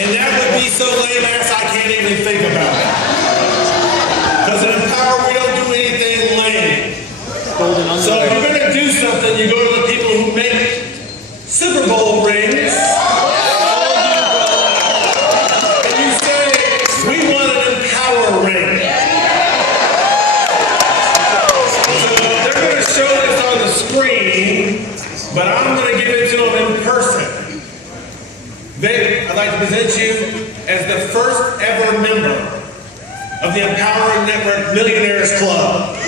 And that would be so lame ass I can't even think about it. Because in Empower we don't do anything lame. So if you're going to do something, you go to the people who make Super Bowl rings. And you say, we want an Empower ring. So they're going to show this on the screen, but I'm going to give it to them in person. Vic, I'd like to present you as the first ever member of the Empowering Network Millionaires Club.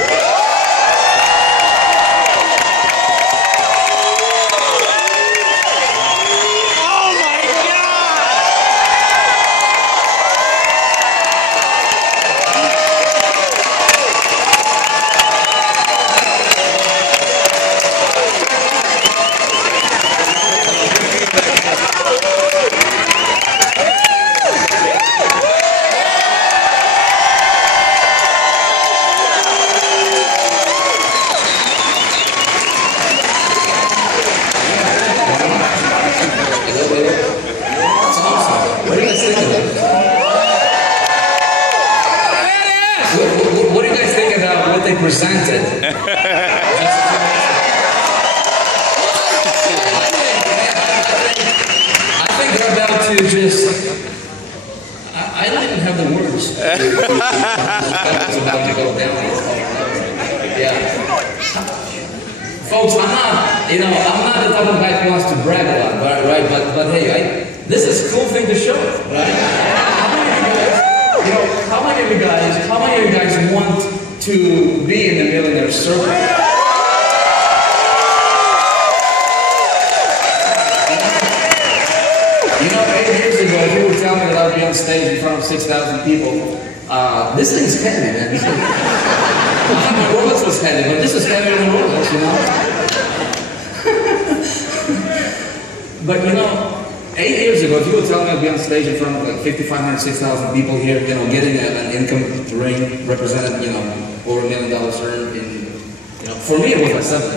Presented. I think they're about to just. I don't even have the words. It's about to go down. Yeah. Folks, I'm not the type of guy who wants to brag a lot, right? But hey, this is a cool thing to show, right? How many of you guys want to be in the millionaire circle? 8 years ago, if you were telling me that I would be on stage in front of 6,000 people, this thing's heavy, man. I thought my Rolex was heavy, but this is heavier than Rolex, you know? But 8 years ago, if you were telling me I'd be on stage in front of like 5,500, 6,000 people here, getting an income ring represented, over $1 million earned in, for me it was like $7,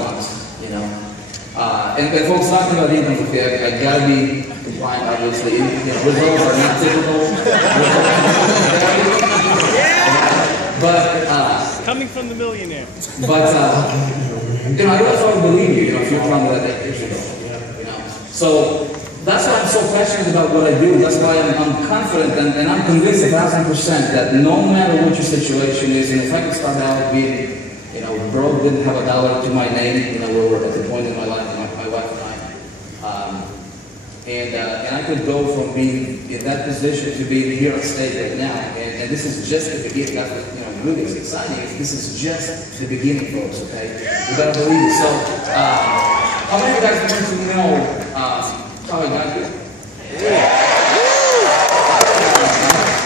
and folks talking about income, okay, I gotta be compliant, obviously. Results are not typical. But coming from the millionaire. But I also believe you, if you're telling me that 8 years ago. So that's why I'm so passionate about what I do. That's why I'm confident and I'm convinced 1,000% that no matter what your situation is, and if I can start out being, broke, didn't have a dollar to my name, where we're at the point in my life, my wife and I, and I could go from being in that position to being here on stage right now, and this is just the beginning. That's what really is exciting. This is just the beginning, folks. Okay, you gotta believe it. So, how many of you guys want to know? How I got here?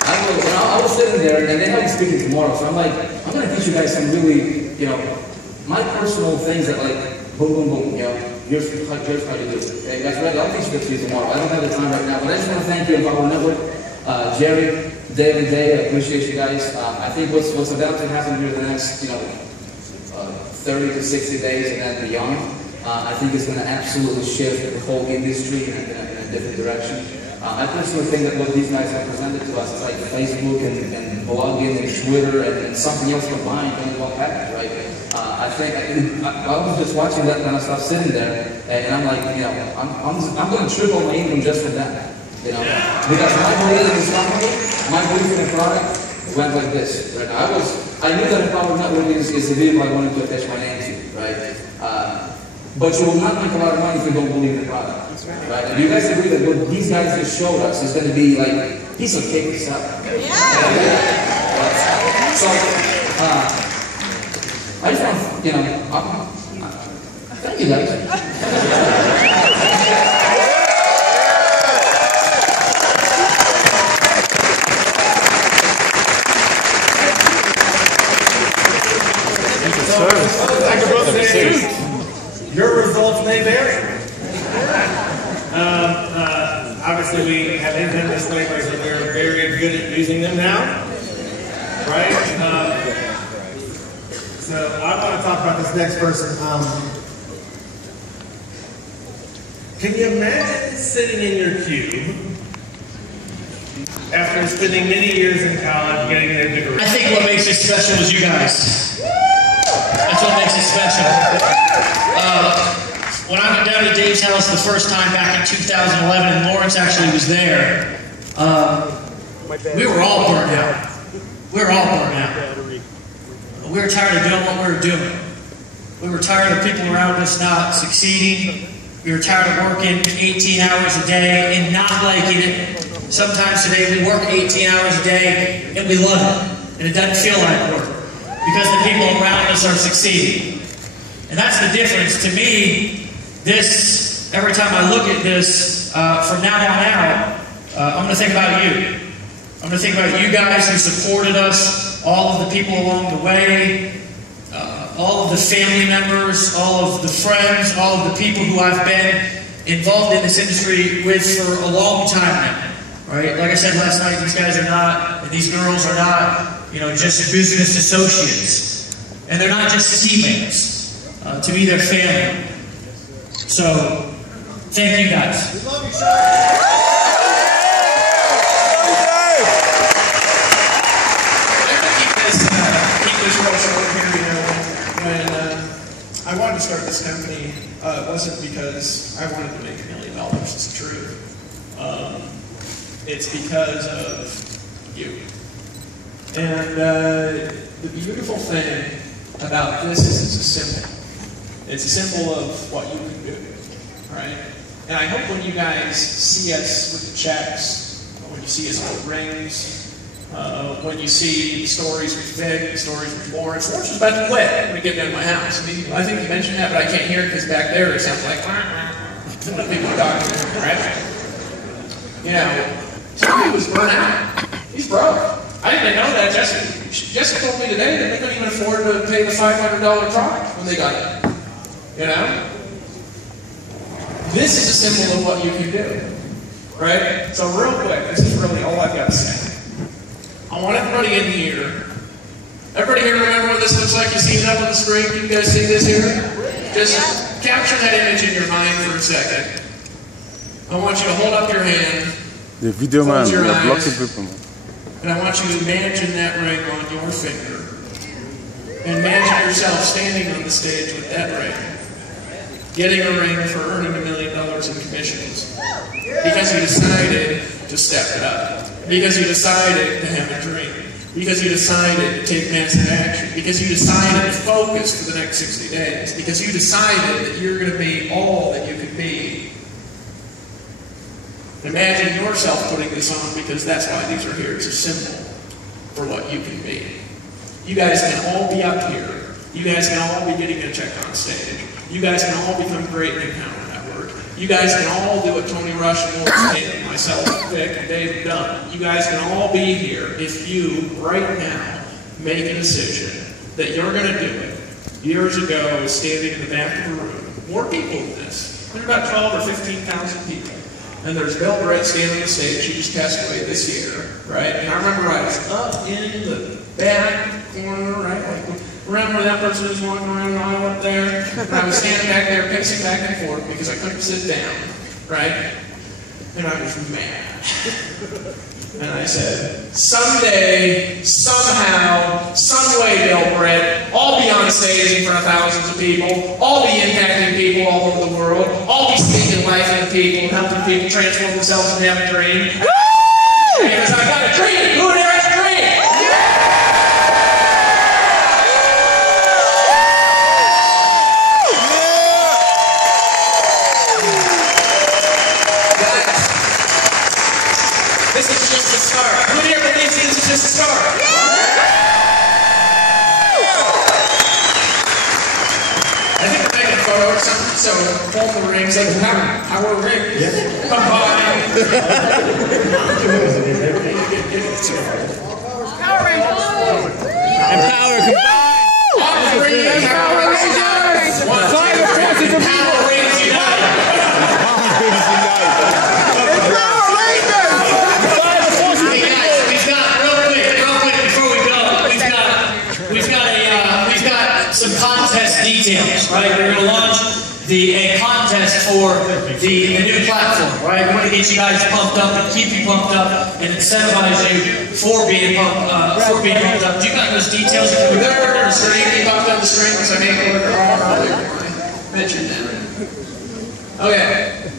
I was sitting there, and they have me speaking tomorrow, so I'm like, I'm going to teach you guys some really, my personal things that boom, boom, boom, here's how you do it. Okay, guys ready? I'll teach you this tomorrow. I don't have the time right now, but I just want to thank you, Empower Network, Jerry, Dave, and Dave. I appreciate you guys. I think what's about to happen here in the next, 30 to 60 days and then beyond, I think it's going to absolutely shift the whole industry in a different direction. I personally think that what these guys have presented to us is like Facebook and blogging and Twitter and something else combined in one package, right? I was just watching that kind of stuff sitting there, and I'm like, I'm going to triple my income just for that, because my belief in this company, my belief in the product went like this, right? I knew that Empower Network is the vehicle I wanted to attach my name to, right? But you will not make a lot of money if you don't believe in the product. Right? And do you guys agree that what these guys just showed us is going to be like a piece of cake to sell? Yeah. So, I just want to, thank you guys. Your results may vary. Obviously, we have income disclaimers and we're very good at using them now, right? So I want to talk about this next person. Can you imagine sitting in your cube after spending many years in college getting their degree. I think what makes it special is you guys. That's what makes it special. When I went down to Dave's house the first time back in 2011, and Lawrence actually was there, we were all burnt out. We were all burnt out. We were tired of doing what we were doing. We were tired of people around us not succeeding. We were tired of working 18 hours a day and not liking it. Sometimes today we work 18 hours a day and we love it. And it doesn't feel like work because the people around us are succeeding. And that's the difference. To me, this, every time I look at this, from now on out, I'm going to think about you. I'm going to think about you guys who supported us, all of the people along the way, all of the family members, all of the friends, all of the people who I've been involved in this industry with for a long time now. Right? Like I said last night, these guys are not, and these girls are not, just business associates. And they're not just teammates. To me, they're family. So, thank you guys. We love you, sir. I wanted to start this company. It wasn't because I wanted to make $1 million, it's the truth. It's because of you. And the beautiful thing about this is it's a symbol. It's a symbol of what you can do, right? And I hope when you guys see us with the checks, when you see us with the rings, when you see the stories with Vic, the stories with Lawrence. Lawrence was about to quit when we get down to my house. I think you mentioned that, but I can't hear it because back there it sounds like people talking, right? Tommy was burnt out. He's broke. I didn't know that. Jessica told me today that they couldn't even afford to pay the $500 product when they got it. This is a symbol of what you can do, right? So real quick, this is really all I've got to say. I want everybody in here. Everybody here remember what this looks like? You see it up on the screen? Can you guys see this here? Just capture that image in your mind for a second. I want you to hold up your hand. The video man, close your eyes, blocking people. and I want you to imagine that ring on your finger. And imagine yourself standing on the stage with that ring. Getting a ring for earning $1 million in commissions. Because you decided to step it up. Because you decided to have a dream. Because you decided to take massive action. Because you decided to focus for the next 60 days. Because you decided that you're going to be all that you could be. Imagine yourself putting this on because that's why these are here. It's a symbol for what you can be. You guys can all be up here. You guys can all be getting a check on stage. You guys can all become great in Encounter Network. You guys can all do what Tony Rush and Lawrence, myself, Vic, and Dave have done. You guys can all be here if you, right now, make a decision that you're going to do it. Years ago, I was standing in the back of the room. More people than this. There's about 12 or 15,000 people. And there's Bill Brett standing on the stage. She just passed away this year, right? And I remember I was up in the back corner, right? Remember that person was walking around and I up there? And I was standing back there pacing back and forth because I couldn't sit down, right? And I was mad. And I said, someday, somehow, some way, Bill Brett, I'll be on stage in front of thousands of people. I'll be impacting people all over the world. I'll be speaking life into people, helping people transform themselves and have a dream. Because I got a dream. Who here has a dream? This is just the start. Who here believes this is just the start? I think we're making a photo or something, so hold the rings like power ring. Come on. Power ring. And power combined. On the ring. Power rings unite. Power rings unite. Some contest details, right? We're going to launch a contest for the new platform, right? We want to get you guys pumped up and keep you pumped up and incentivize you for being pumped up. Do you got those details? There are anything pumped on the screen, because I made it look earlier when I mentioned that. Okay.